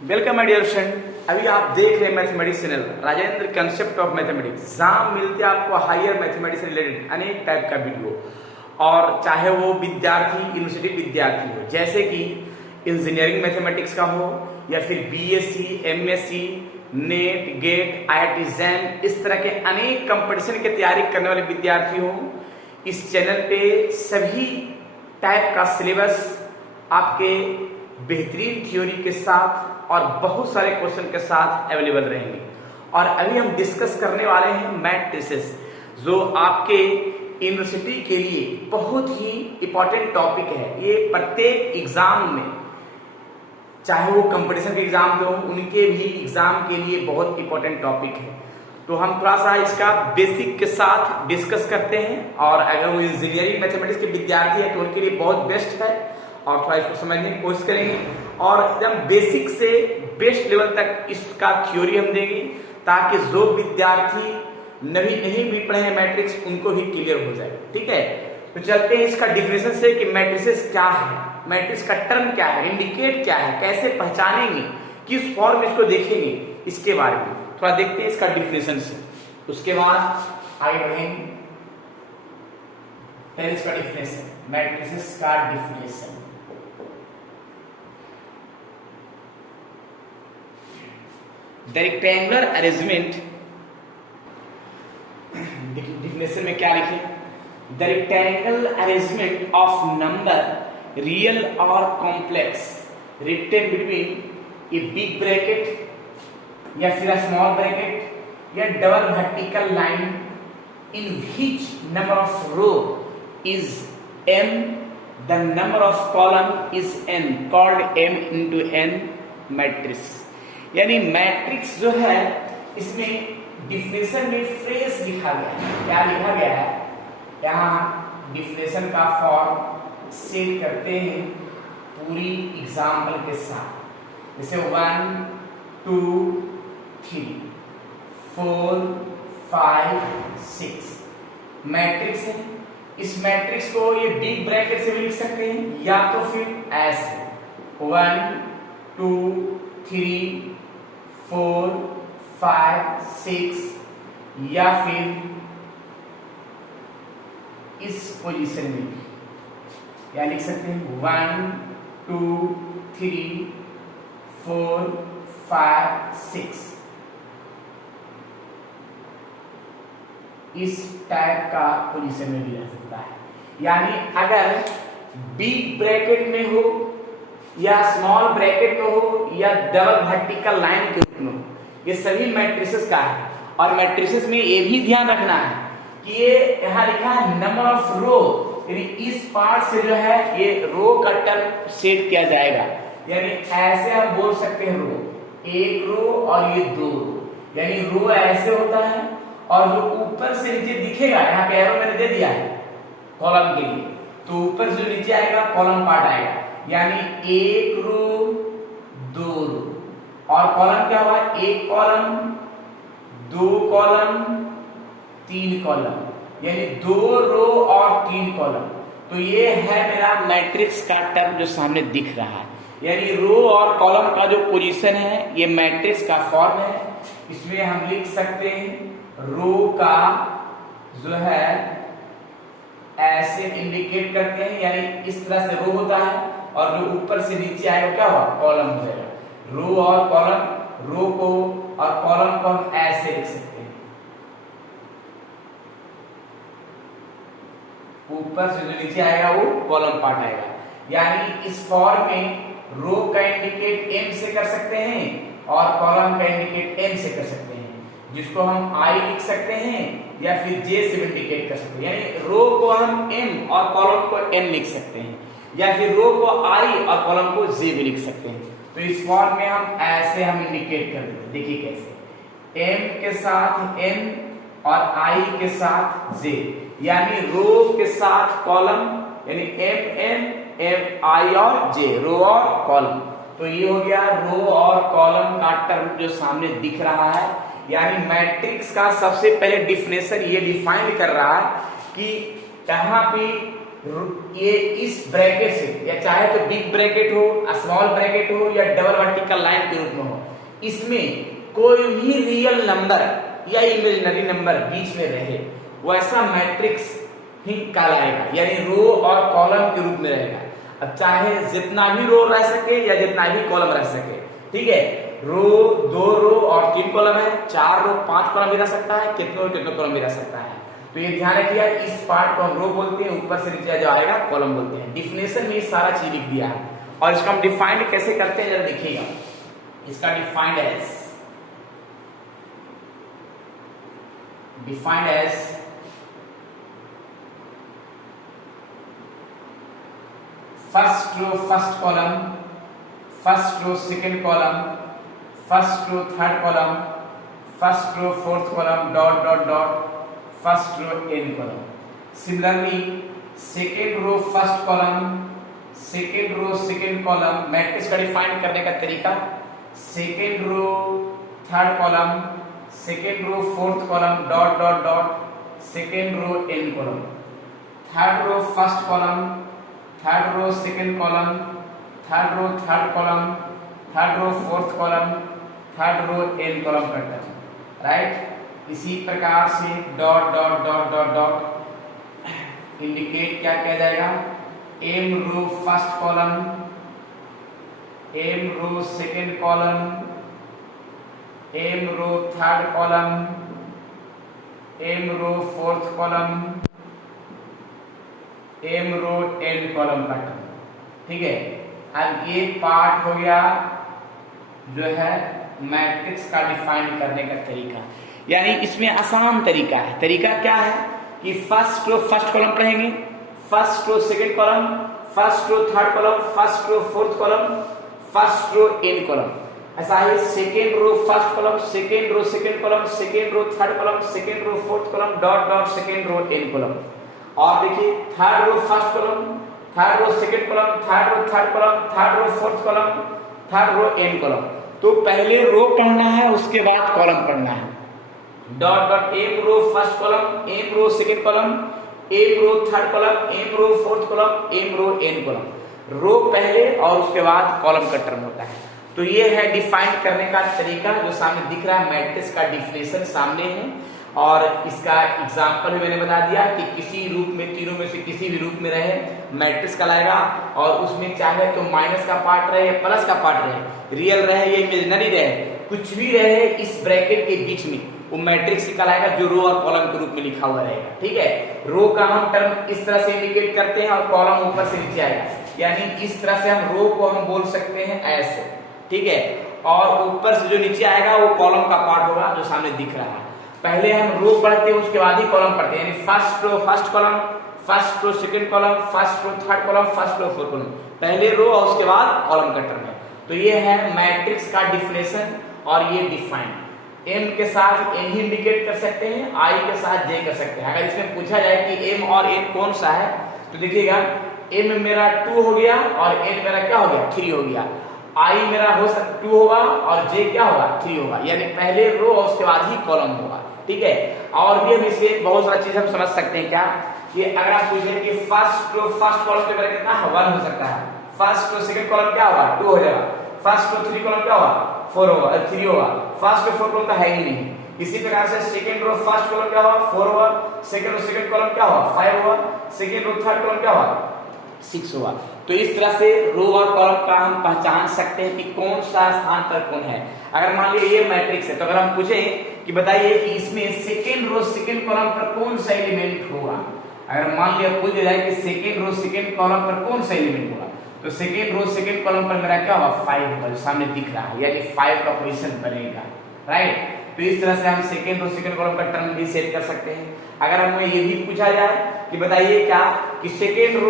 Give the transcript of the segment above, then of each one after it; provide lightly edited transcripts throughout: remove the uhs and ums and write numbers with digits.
Welcome my dear student. अभी आप देख रहे हैं mathematics channel Rajendra concept of mathematics. जहाँ मिलते हैं आपको हायर मैथमेटिक्स से रिलेटेड अनेक टाइप का वीडियो, और चाहे वो विद्यार्थी यूनिवर्सिटी विद्यार्थी हो, जैसे कि इंजीनियरिंग मैथमेटिक्स का हो या फिर BSc, MSc, NET, GATE, IIT JAM, इस तरह के अनेक कंपटीशन की तैयारी करने वाले विद्यार्थी हो। इस चैनल पे सभी टाइप का सिलेबस आपके बेहतरीन थ्योरी के साथ और बहुत सारे क्वेश्चन के साथ अवेलेबल रहेंगे। और अभी हम डिस्कस करने वाले हैं मैट्रिसेस, जो आपके यूनिवर्सिटी के लिए बहुत ही इंपॉर्टेंट टॉपिक है। ये प्रत्येक एग्जाम में, चाहे वो कंपटीशन के एग्जाम दो, उनके भी एग्जाम के लिए बहुत इंपॉर्टेंट टॉपिक है। तो हम थोड़ा सा इसका बेसिक के साथ डिस्कस करते हैं, और अगर वो इंजीनियरिंग मैथमेटिक्स के विद्यार्थी है तो उनके लिए बहुत बेस्ट है, और थोड़ा इसको समझने की कोशिश करेंगे और एकदम बेसिक से बेस्ट लेवल तक इसका थ्योरी हम देंगे, ताकि जो विद्यार्थी नहीं भी पढ़े हैं मैट्रिक्स, उनको भी क्लियर हो जाए। ठीक है, तो चलते हैं इसका डिफिनेशन से कि मैट्रिसेस क्या है, मैट्रिक्स का टर्म क्या है, इंडिकेट क्या है, कैसे पहचानेंगे, किस फॉर्म इसको देखेंगे, इसके बारे में थोड़ा देखते हैं इसका डिफिनेशन से। उसके बाद आगे बढ़ेंगे। पहले इसका डिफिनेशन, मैट्रिसेस का definition. The rectangular arrangement, definition में क्या लिखे, the rectangle arrangement of number real और complex written between a big bracket या फिर स्मॉल ब्रैकेट या double vertical line in which number of row is m, the number of column is n, called m into n matrix. यानी matrix जो है, इसमें definition में phrase लिखा गया है। क्या लिखा गया है यहाँ, डिफिनेशन का फॉर्म सेट करते हैं पूरी एग्जाम्पल के साथ, जैसे 1 2 3 4 5 6 मैट्रिक्स है। इस मैट्रिक्स को ये बिग ब्रैकेट से भी लिख सकते हैं, या तो फिर ऐसे 1 2 3 4 5 6, या फिर इस पोजीशन में भी क्या लिख सकते हैं, 1 2 3 4 5 6, इस टाइप का पोजीशन में भी रह सकता है। यानी अगर बिग ब्रैकेट में हो या स्मॉल ब्रैकेट में हो या डबल वर्टिकल लाइन के रूप में हो, ये सभी मैट्रिसेस का है। और मैट्रिसेस में ये भी ध्यान रखना है कि ये यहाँ लिखा है नंबर ऑफ रो, यानी इस पार्ट से जो है ये रो का टर्म सेट किया जाएगा। यानी ऐसे हम बोल सकते हैं रो, एक रो और ये दो रो, यानी रो ऐसे होता है, और जो ऊपर से नीचे दिखेगा, यहाँ पे एरो मैंने दे दिया है कॉलम के लिए, तो ऊपर से जो नीचे आएगा कॉलम पार्ट आएगा। यानी एक रो दो रो, और कॉलम क्या हुआ, एक कॉलम दो कॉलम तीन कॉलम, यानी दो रो और तीन कॉलम। तो ये है मेरा मैट्रिक्स का टर्म जो सामने दिख रहा है। यानी रो और कॉलम का जो पोजीशन है, ये मैट्रिक्स का फॉर्म है। इसमें हम लिख सकते हैं रो का जो है ऐसे इंडिकेट करते हैं, यानी इस तरह से रो होता है, और जो ऊपर से नीचे आएगा क्या हुआ, कॉलम हो जाएगा। रो और कॉलम, रो को और कॉलम को हम ऐसे लिख सकते हैं, ऊपर से जो नीचे आएगा वो कॉलम पार्ट आएगा। यानी इस फॉर्म में रो का इंडिकेट m से कर सकते हैं और कॉलम का इंडिकेट n से कर सकते हैं, जिसको हम i लिख सकते हैं या फिर j से इंडिकेट कर सकते हैं। यानी रो को हम m और कॉलम को n लिख सकते हैं, या फिर रो को i और कॉलम को j भी लिख सकते हैं। तो इस फॉर्म में हम ऐसे इंडिकेट कर देते हैं। देखिए कैसे, m के साथ n और i के साथ j, यानी रो के साथ कॉलम, यानी m n m i और j, रो और कॉलम। तो ये हो गया रो और कॉलम का टर्म जो सामने दिख रहा है। यानी मैट्रिक्स का सबसे पहले डिफिनेशन ये डिफाइन कर रहा है कि यहाँ पे ये इस ब्रैकेट से, या चाहे तो बिग ब्रैकेट हो, स्मॉल ब्रैकेट हो, या डबल वर्टिकल लाइन के रूप में हो, इसमें कोई भी रियल नंबर या इमेजिनरी नंबर बीच में रहे वैसा मैट्रिक्स ही कहलाएगा, यानी रो और कॉलम के रूप में रहेगा। अब चाहे जितना भी रो रह सके या जितना भी कॉलम रह सके, ठीक है, रो 2 रो और 3 कॉलम है, 4 रो 5 कॉलम भी रह सकता है, कितने कॉलम भी रह सकता है। तो ये ध्यान रखिए, इस पार्ट को हम रो बोलते हैं, ऊपर से नीचे जो आएगा कॉलम बोलते हैं। डिफिनेशन में सारा चीज लिख दिया है, और इसको हम डिफाइंड कैसे करते हैं जरा देखिएगा। इसका defined as first row first column, first row second column, first row third column, first row fourth column, dot dot dot, first row n column. Similarly second row first column, second row second column, matrix का define करने का तरीका, second row third column, second row fourth column, dot dot dot, second row n column, third row first column, third row second column, third row third column, third row fourth column, third row n column करता है, right. इसी प्रकार से dot dot dot dot dot indicate क्या किया जाएगा, m row first column, m row second column, m row third column, m row fourth column, m row n column का term, ठीक है। अब ये पार्ट हो गया जो है मैट्रिक्स का डिफाइन करने का तरीका, यानी इसमें आसान तरीका है। तरीका क्या है कि फर्स्ट रो फर्स्ट कॉलम पढ़ेंगे, first row second column, first row third column, first row fourth column, first row n column. ऐसा ही second row first column, second row second column, second row third column, second row fourth column, dot dot second row n column. और देखिए third row first column, third row second column, third row third column, third row fourth column, third row n column. तो पहले रो पढ़ना है, उसके बाद column पढ़ना है। Dot dot m row first column, m row second column, m row third column, m row fourth column, m row n column. Row पहले और उसके बाद कॉलम का टर्म होता है। तो ये है डिफाइन करने का तरीका, जो सामने दिख रहा है मैट्रिक्स का डिफिनेशन सामने है, और इसका एग्जांपल भी मैंने बता दिया कि किसी रूप में, तीनों में से किसी भी रूप में रहे मैट्रिक्स कहलाएगा, और उसमें चाहे तो माइनस का पार्ट रहे, प्लस का पार्ट रहे, रियल रहे या इमेजिनरी रहे, कुछ भी रहे इस ब्रैकेट के बीच में, वो मैट्रिक्स कहलाएगा, जो रो और कॉलम के रूप में लिखा हुआ रहेगा, ठीक है। रो का हम टर्म इस तरह से इंडिकेट करते हैं और कॉलम ऊपर से नीचे आएगा, यानी इस तरह से हम रो को हम बोल सकते हैं ऐसे, ठीक है। और ऊपर से जो नीचे आएगा वो कॉलम का पार्ट होगा, जो सामने दिख रहा है। पहले हम रो पढ़ते हैं, उसके बाद ही कॉलम पढ़ते हैं, यानी first row first column, first row second column, first row third column, first row fourth column, पहले रो और उसके बाद कॉलम का टर्म है। तो ये है मैट्रिक्स का डिफिनेशन और ये डिफाइन। एम के साथ एन ही इंडिकेट कर सकते हैं, आई के साथ जे कर सकते हैं। अगर इसमें पूछा जाए कि एम और एन कौन सा है, तो देखिएगा एम मेरा 2 हो गया और एन मेरा क्या हो गया, 3 हो गया। आई मेरा हो सकता 2 होगा और जे क्या होगा, 3 होगा, यानी पहले रो और उसके बाद ही कॉलम होगा, ठीक है। और भी हम इससे बहुत सारा चीज हम समझ सकते हैं क्या, कि अगर आप पूछें कि फर्स्ट रो फर्स्ट कॉलम पे मेरा कितना है, 1 हो सकता है। फर्स्ट रो सेकंड कॉलम क्या होगा, 2 हो जाएगा। फर्स्ट रो 3 कॉलम क्या होगा, 4 होगा, 3 होगा। फर्स्ट रो 4 कॉलम तो है ही नहीं। इसी प्रकार से सेकंड रो फर्स्ट कॉलम क्या होगा, 4 होगा। सेकंड रो सेकंड कॉलम क्या होगा, 5 होगा। सेकंड रो थर्ड कॉलम क्या होगा, 6 होगा। तो इस तरह से रो और कॉलम का हम पहचान सकते हैं कि कौन सा स्थान पर कौन है। अगर मान लीजिए ये मैट्रिक्स है, तो अगर हम पूछें कि बताइए कि इसमें सेकंड रो सेकंड कॉलम पर कौन सा एलिमेंट होगा, अगर मान लिया पूछ जाए कि सेकंड रो सेकंड कॉलम पर कौन सा एलिमेंट होगा, तो सेकंड रो सेकंड कॉलम पर मेरा क्या होगा, 5 होगा, जो सामने दिख रहा है, यानी 5 का पोजीशन बनेगा, राइट। तो इस तरह से हम सेकंड रो सेकंड कॉलम का टर्म भी सेट कर सकते हैं। अगर हमें ये भी पूछा जाए कि बताइए क्या कि सेकंड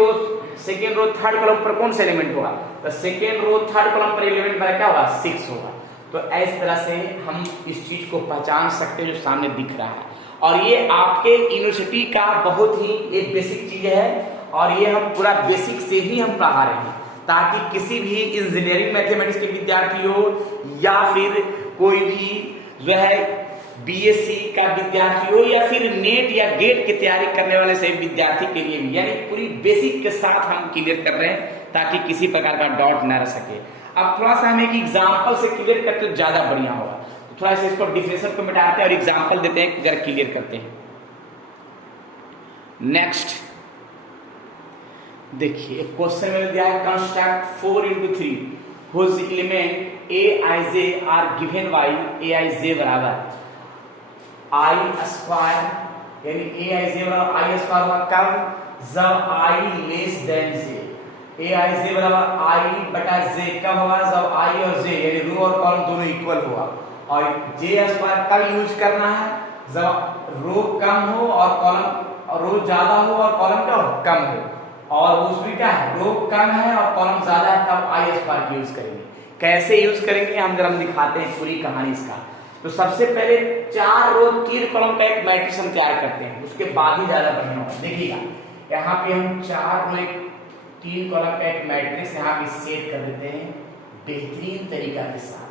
रो थर्ड कॉलम पर कौन सा एलिमेंट होगा, तो सेकंड रो थर्ड कॉलम पर एलिमेंट मेरा क्या होगा, 6 होगा। तो इस तरह से हम इस चीज को पहचान सकते हैं जो सामने दिख रहा है। और ये आपके यूनिवर्सिटी का बहुत ही एक बेसिक चीज है, और ये हम पूरा बेसिक से ही हम पढ़ा रहे हैं, ताकि किसी भी इंजीनियरिंग मैथमेटिक्स के विद्यार्थी हो या फिर कोई भी जो है बीएससी का विद्यार्थी हो या फिर नेट या गेट की तैयारी करने वाले सभी विद्यार्थी के लिए भी, यानी पूरी बेसिक के साथ हम क्लियर कर रहे हैं ताकि किसी प्रकार का डाउट न रह सके। अब थोड़ा सा हम एक एग्जाम्पल से क्लियर करते तो ज्यादा बढ़िया होगा। तो थोड़ा सा इसको डिफरेंशियल को मिटाते हैं और एग्जाम्पल देते हैं, जरा क्लियर करते हैं। नेक्स्ट देखिए एक क्वेश्चन मिल दिया है, construct 4 into 3 whose element aij are given by aij बराबर i स्क्वायर, यानी aij बराबर i स्क्वायर होगा कब, जब i less than j। aij बराबर i बटा j कब होगा, जब i और j यानी रो और कॉलम दोनों इक्वल होगा। और j स्क्वायर कब यूज करना है, जब रो कम हो और कॉलम, रो ज्यादा हो और कॉलम क्या हो, कम हो। और उसमें क्या है, रो कम है और कॉलम ज्यादा है, तब आई स्क्वायर की यूज करेंगे। कैसे यूज करेंगे हम जरा दिखाते हैं पूरी कहानी इसका। तो सबसे पहले 4 रो 3 कॉलम का एक मैट्रिक्स हम तैयार करते हैं, उसके बाद ही ज्यादा बढ़िया होगा। देखिएगा यहाँ पे हम 4 रो 3 कॉलम का एक मैट्रिक्स यहाँ पे सेट कर देते हैं बेहतरीन तरीका के साथ।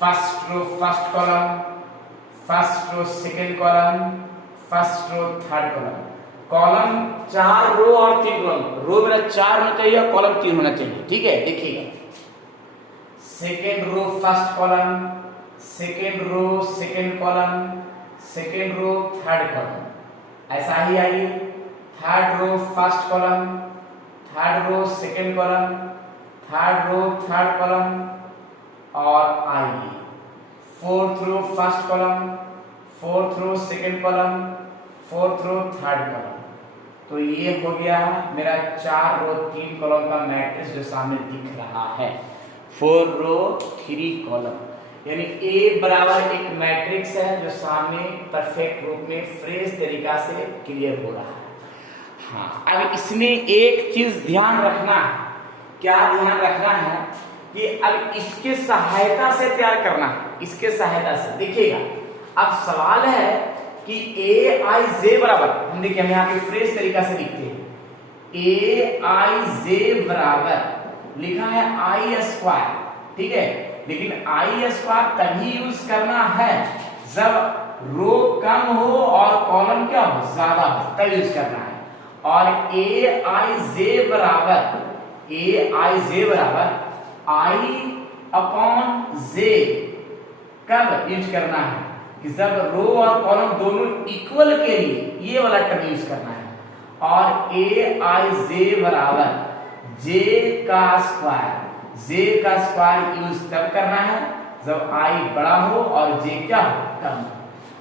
First row first column, first row second column, first row third column. Column 4 row और 3 कॉलम, रो मेरा 4 होना चाहिए और कॉलम 3 होना चाहिए, ठीक है। देखिएगा second row first column, second row second column, second row third column, ऐसा ही आइए। Third row first column, third row second column, third row third column, और आइए fourth row first column, fourth row second column, fourth row third column. तो ये हो गया मेरा 4 रो 3 कॉलम का मैट्रिक्स जो सामने दिख रहा है। 4 रो 3 कॉलम, यानी A बराबर एक मैट्रिक्स है जो सामने परफेक्ट रूप में फ्रेश तरीका से क्लियर हो रहा है। हाँ, अब इसमें एक चीज ध्यान रखना है। क्या ध्यान रखना है कि अब इसके सहायता से तैयार करना है, इसके सहायता से। देखिएगा अब सवाल है कि ए आई जे बराबर, हम देखिए हम यहाँ पे फ्रेश तरीका से लिखते हैं। ए आई जे बराबर लिखा है आई स्क्वायर, ठीक है। लेकिन आई स्क्वायर तभी यूज करना है जब रो कम हो और कॉलम क्या हो, ज्यादा हो, तब यूज करना है। और ए आई जे बराबर, ए आई जे बराबर आई अपॉन जे कब यूज करना है, कि जब रो और कॉलम दोनों इक्वल के लिए ये वाला टर्म यूज करना है। और ए आई जे बराबर जे का स्क्वायर, जे का स्क्वायर यूज तब करना है जब आई बड़ा हो और जे क्या हो, कम हो,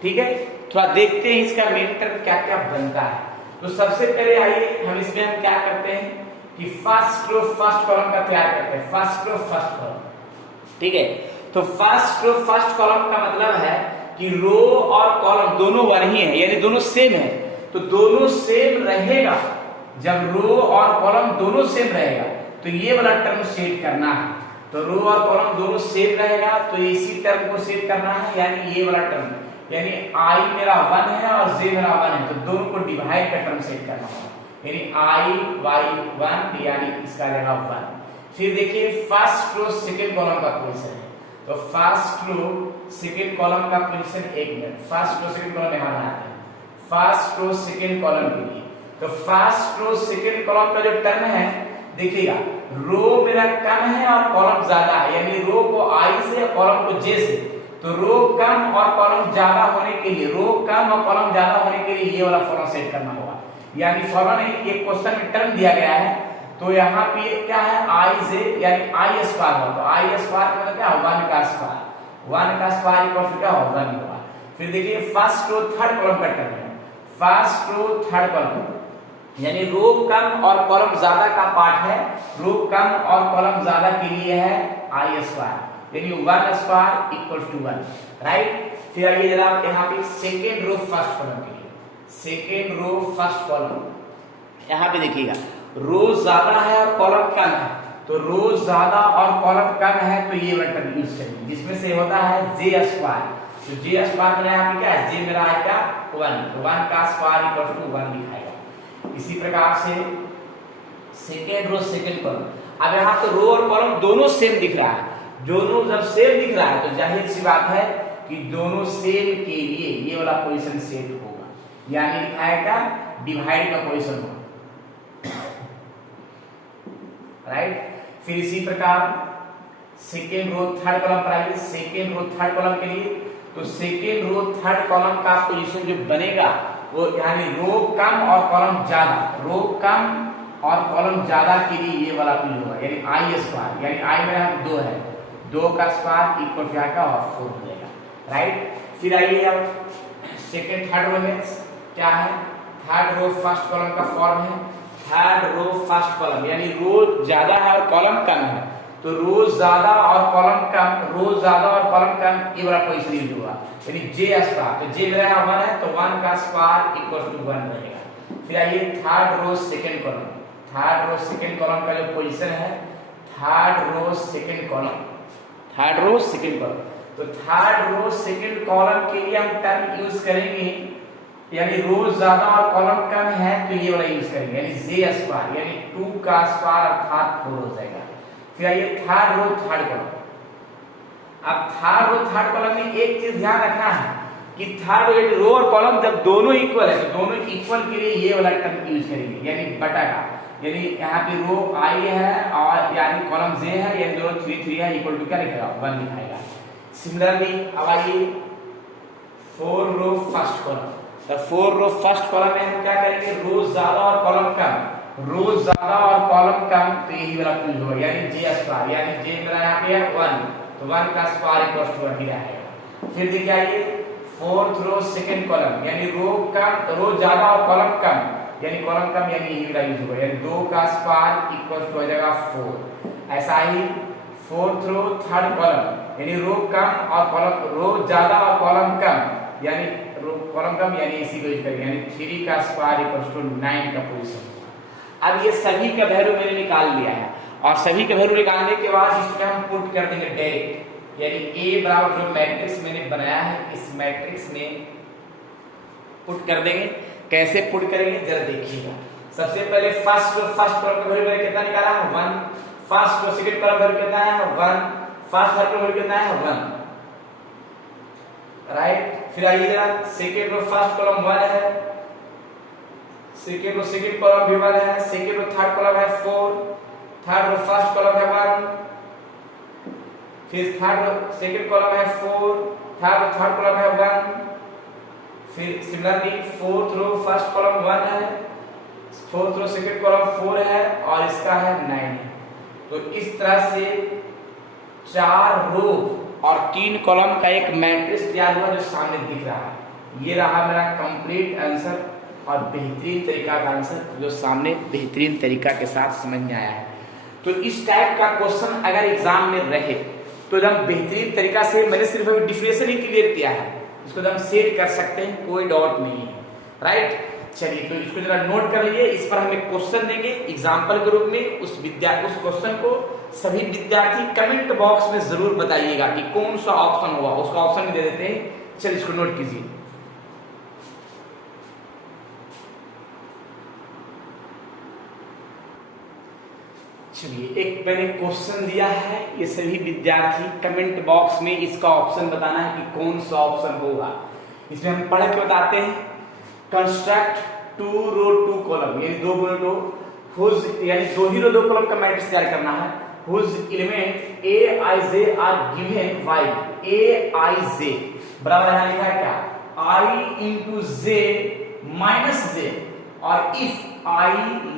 ठीक है। थोड़ा देखते हैं इसका मेन टर्म क्या क्या बनता है। तो सबसे पहले आइए हम इसमें हम क्या करते हैं कि फर्स्ट रो फर्स्ट कॉलम का तैयार करते हैं। फर्स्ट रो फर्स्ट कॉलम, ठीक है। तो फर्स्ट रो फर्स्ट कॉलम का मतलब है कि रो और कॉलम दोनों वन ही है, यानी दोनों सेम है। तो दोनों सेम रहेगा, जब रो और कॉलम दोनों सेम रहेगा तो ये वाला टर्म सेट करना है। तो रो और कॉलम दोनों सेम रहेगा तो इसी टर्म को सेट करना है, यानी ये वाला टर्म, यानी आई मेरा 1 है और जे मेरा 1 है, तो दोनों को डिवाइड का टर्म सेट करना होगा, यानी आई वाई 1 यानी इसका जगह 1। फिर देखिए फर्स्ट रो सेकेंड कॉलम का पोजीशन है। तो फर्स्ट रो सेकेंड कॉलम का पोजीशन, एक minute, first row second column यहां बनाते हैं। फर्स्ट रो सेकेंड कॉलम के लिए तो फर्स्ट रो सेकेंड कॉलम का जो टर्म है, देखिएगा रो मेरा कम है और कॉलम ज्यादा है, यानी रो को आई से और कॉलम को जे से। तो रो कम और कॉलम ज्यादा होने के लिए, रो कम और कॉलम ज्यादा होने के लिए ये वाला फॉर्मूला सेट करना होगा। यानी फॉर्मूला नहीं, एक क्वेश्चन में टर्म दिया गया है तो यहाँ पे क्या है, आई जे यानी आई स्क्वायर होगा। तो आई स्क्वायर का मतलब क्या है, 1 का स्क्वायर, 1 का स्क्वायर इक्वल टू क्या होगा, 1 होगा। फिर देखिए फर्स्ट रो थर्ड कॉलम का टर्म है। फर्स्ट रो थर्ड कॉलम यानी रो कम और कॉलम ज्यादा का पार्ट है, रो कम और कॉलम ज्यादा के लिए है आई स्क्वायर, यानी 1 स्क्वायर इक्वल टू 1, राइट। फिर आइए जरा यहाँ पे सेकेंड रो फर्स्ट कॉलम के लिए, सेकेंड रो फर्स्ट कॉलम, यहाँ पे देखिएगा रो ज्यादा है और कॉलम कम है। तो रो ज्यादा और कॉलम कम है तो ये बटन यूज करेंगे, जिसमें से होता है जे स्क्वायर। तो जे स्क्वायर में यहाँ पे क्या है, जे मेरा है क्या 1, तो 1 का स्क्वायर इक्वल टू 1 लिखाएगा। इसी प्रकार से सेकेंड रो सेकेंड कॉलम, अब यहाँ तो रो और कॉलम दोनों सेम दिख रहा है, दोनों जब सेम दिख रहा है तो जाहिर सी बात है कि दोनों सेम के लिए ये वाला पोजीशन सेट होगा, यानी लिखाएगा डिवाइड का पोजीशन होगा, राइट। फिर इसी प्रकार सेकेंड रो थर्ड कॉलम पर आइए। सेकेंड रो थर्ड कॉलम के लिए तो सेकेंड रो थर्ड कॉलम का पोजीशन जो बनेगा वो यानी रो कम और कॉलम ज्यादा, रो कम और कॉलम ज्यादा के लिए ये वाला पोजीशन होगा, यानी आई स्क्वायर, यानी आई मेरा 2 है, 2 का स्क्वायर इक्वल क्या का 4 हो जाएगा, राइट। फिर आइए अब सेकेंड थर्ड रो में क्या है, थर्ड रो फर्स्ट कॉलम का फॉर्म है, थर्ड रो फर्स्ट कॉलम, यानी रो ज्यादा है और कॉलम कम है, तो रो ज्यादा और कॉलम कम, रो ज्यादा और कॉलम कम, ये वाला पोजीशन यूज हुआ, यानी जे स्क्वायर, तो जे मेरा 1 है तो 1 का स्क्वायर इक्वल टू 1 रहेगा। फिर आइए third row second column, third row second column का जो पोजीशन है, third row second column, third row second column, तो थर्ड रो सेकंड कॉलम के लिए हम टर्म यूज करेंगे, यानी रो ज्यादा और कॉलम कम है तो ये वाला यूज करेंगे, यानी जे स्क्वायर, यानी 2 का स्क्वायर अर्थात 4 हो जाएगा। फिर आइए थर्ड रो थर्ड कॉलम, अब थर्ड रो थर्ड कॉलम में एक चीज ध्यान रखना है कि थर्ड रो और कॉलम जब दोनों इक्वल है तो दोनों इक्वल के लिए ये वाला टर्म यूज करेंगे, यानी बटा का, यानी यहाँ पे रो आई है और यानी कॉलम जे है, यानी दोनों 3 3 है, इक्वल टू क्या लिखेगा 1 लिखाएगा। सिमिलरली अब आइए 4 रो फर्स्ट कॉलम, तो 4 रो फर्स्ट कॉलम में हम क्या करेंगे, रो ज्यादा और कॉलम कम, रो ज्यादा और कॉलम कम, तो यही वाला यूज होगा, यानी जे स्क्वायर, यानी जे मेरा यहाँ पे है 1, तो 1 का स्क्वायर इक्वल टू 1 ही रहेगा। फिर देखिए आइए फोर्थ रो सेकंड कॉलम, यानी रो कम, रो ज्यादा और कॉलम कम, यानी कॉलम कम, यानी यही वाला यूज होगा, यानी 2 का स्क्वायर इक्वल टू हो जाएगा 4। ऐसा ही फोर्थ रो थर्ड कॉलम, यानी रो कम और कॉलम, रो ज्यादा और कॉलम कम, यानी रो कॉलम कम, यानी इसी को यूज करेंगे, यानी 3 का स्क्वायर इक्वल टू 9 का पोजीशन। अब ये सभी का वैल्यू मैंने निकाल लिया है और सभी का वैल्यू निकालने के बाद इसमें हम पुट कर देंगे डायरेक्ट, यानी A बराबर जो मैट्रिक्स मैंने बनाया है इस मैट्रिक्स में पुट कर देंगे। कैसे पुट करेंगे जरा देखिएगा। सबसे पहले फर्स्ट कॉलम का वैल्यू कितना निकाला है 1, फर्स्ट और सेकंड कॉलम वैल्यू कितना है 1, फर्स्ट थर्ड वैल्यू कितना है 1, राइट। फिर आइए जरा सेकंड और फर्स्ट कॉलम 1 है, सेकंड और सेकंड कॉलम भी 1 है, सेकंड और थर्ड कॉलम है 4, थर्ड और फर्स्ट कॉलम है 1, फिर थर्ड और सेकंड कॉलम है 4, थर्ड और थर्ड कॉलम है 1, फिर similarly fourth row first column 1 है, फोर्थ रो सेकंड कॉलम 4 है और इसका है 9 है। तो इस तरह से 4 रो और 3 कॉलम का एक मैट्रिक्स तैयार हुआ जो सामने दिख रहा है। ये रहा मेरा कंप्लीट आंसर और बेहतरीन तरीका का आंसर जो सामने बेहतरीन तरीका के साथ समझ में आया है। तो इस टाइप का क्वेश्चन अगर एग्जाम में रहे तो एकदम बेहतरीन तरीका से, मैंने सिर्फ अभी डिफरेंशियल ही क्लियर किया है, इसको एकदम सेट कर सकते हैं, कोई डाउट नहीं है, राइट। चलिए तो इसको जरा नोट कर लीजिए, इस पर हम एक क्वेश्चन देंगे एग्जाम्पल के रूप में, उस क्वेश्चन को सभी विद्यार्थी कमेंट बॉक्स में जरूर बताइएगा कि कौन सा ऑप्शन हुआ, उसका ऑप्शन दे देते हैं। चलिए इसको नोट कीजिए। चलिए एक मैंने क्वेश्चन दिया है, ये सभी विद्यार्थी कमेंट बॉक्स में इसका ऑप्शन बताना है कि कौन सा ऑप्शन होगा। इसमें हम पढ़ के बताते हैं। कंस्ट्रक्ट 2 रो 2 कॉलम, यानी 2 गुना 2, यानी 2 ही रो 2 कॉलम का मैट्रिक्स तैयार करना है, whose element a I j are given by a I j बराबर यहाँ लिखा है क्या I into j minus j और if I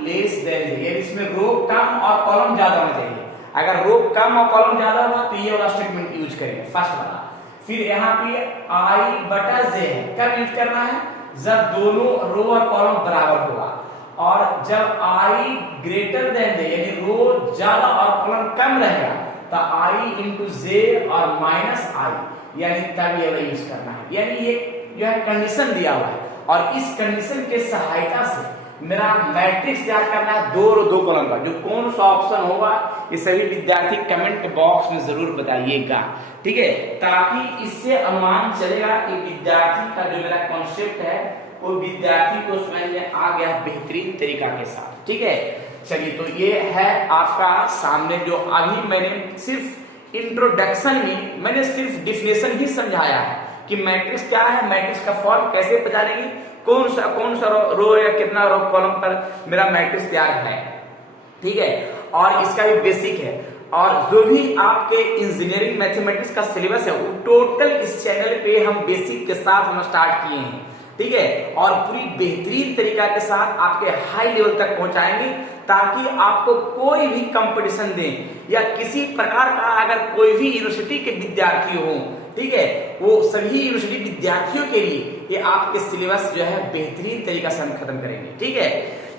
less than j, यानी इसमें रो कम और कॉलम ज्यादा होना चाहिए। अगर रो कम और कॉलम ज्यादा हुआ तो ये वाला स्टेटमेंट यूज करेंगे फर्स्ट वाला। फिर यहाँ पे I बटा j है, कब यूज करना है जब दोनों रो और कॉलम बराबर होगा, और जब I ग्रेटर देन j यानी रो ज्यादा और कॉलम कम रहेगा तो I इंटू जे और माइनस I, यानी तब ये वाला यूज करना है। यानी ये जो है कंडीशन दिया हुआ है और इस कंडीशन के सहायता से मेरा मैट्रिक्स तैयार करना है 2 रो 2 कॉलम का। जो कौन सा ऑप्शन होगा ये सभी विद्यार्थी कमेंट बॉक्स में जरूर बताइएगा, ठीक है, ताकि इससे अनुमान चलेगा कि विद्यार्थी का जो मेरा कॉन्सेप्ट है वो विद्यार्थी को समझ में आ गया बेहतरीन तरीका के साथ, ठीक है। चलिए तो ये है आपका सामने जो अभी मैंने सिर्फ इंट्रोडक्शन में मैंने सिर्फ डिफिनेशन ही समझाया है कि मैट्रिक्स क्या है, मैट्रिक्स का फॉर्म कैसे पहचानेंगे, कौन सा रो या कितना रो कॉलम पर मेरा मैट्रिक्स तैयार है, ठीक है, और इसका भी बेसिक है। और जो भी आपके इंजीनियरिंग मैथमेटिक्स का सिलेबस है वो टोटल इस चैनल पे हम बेसिक के साथ हम स्टार्ट किए हैं, ठीक है, और पूरी बेहतरीन तरीका के साथ आपके हाई लेवल तक पहुंचाएंगे, ताकि आपको कोई भी कंपटीशन दें या किसी प्रकार का अगर कोई भी यूनिवर्सिटी के विद्यार्थी हो, ठीक है, वो सभी यूनिवर्सिटी विद्यार्थियों के लिए ये आपके सिलेबस जो है बेहतरीन तरीका से हम खत्म करेंगे, ठीक है।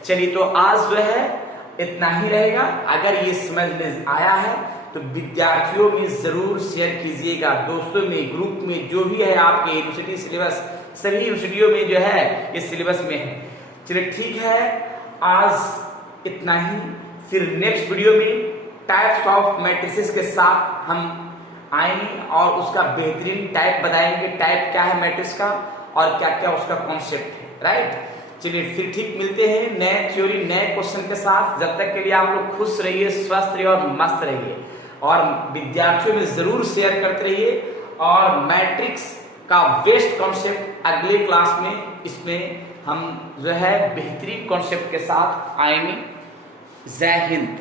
चलिए, तो आज जो है इतना ही रहेगा। अगर ये समझ में आया है तो विद्यार्थियों में जरूर शेयर कीजिएगा, दोस्तों में, ग्रुप में, जो भी है आपके यूनिवर्सिटी सिलेबस, सभी यूनिवर्सिटियों में जो है ये सिलेबस में है। चलिए ठीक है, आज इतना ही। फिर नेक्स्ट वीडियो में टाइप्स ऑफ मैट्रिसेस के साथ हम आएंगे और उसका बेहतरीन टाइप बताएंगे, टाइप क्या है मैट्रिक्स का और क्या क्या उसका कॉन्सेप्ट है, राइट। चलिए फिर ठीक मिलते हैं नए थ्योरी नए क्वेश्चन के साथ। जब तक के लिए आप लोग खुश रहिए, स्वस्थ रहिए और मस्त रहिए, और विद्यार्थियों में जरूर शेयर करते रहिए। और मैट्रिक्स का बेस्ट कॉन्सेप्ट अगले क्लास में, इसमें हम जो है बेहतरीन कॉन्सेप्ट के साथ आएंगे। जय हिंद।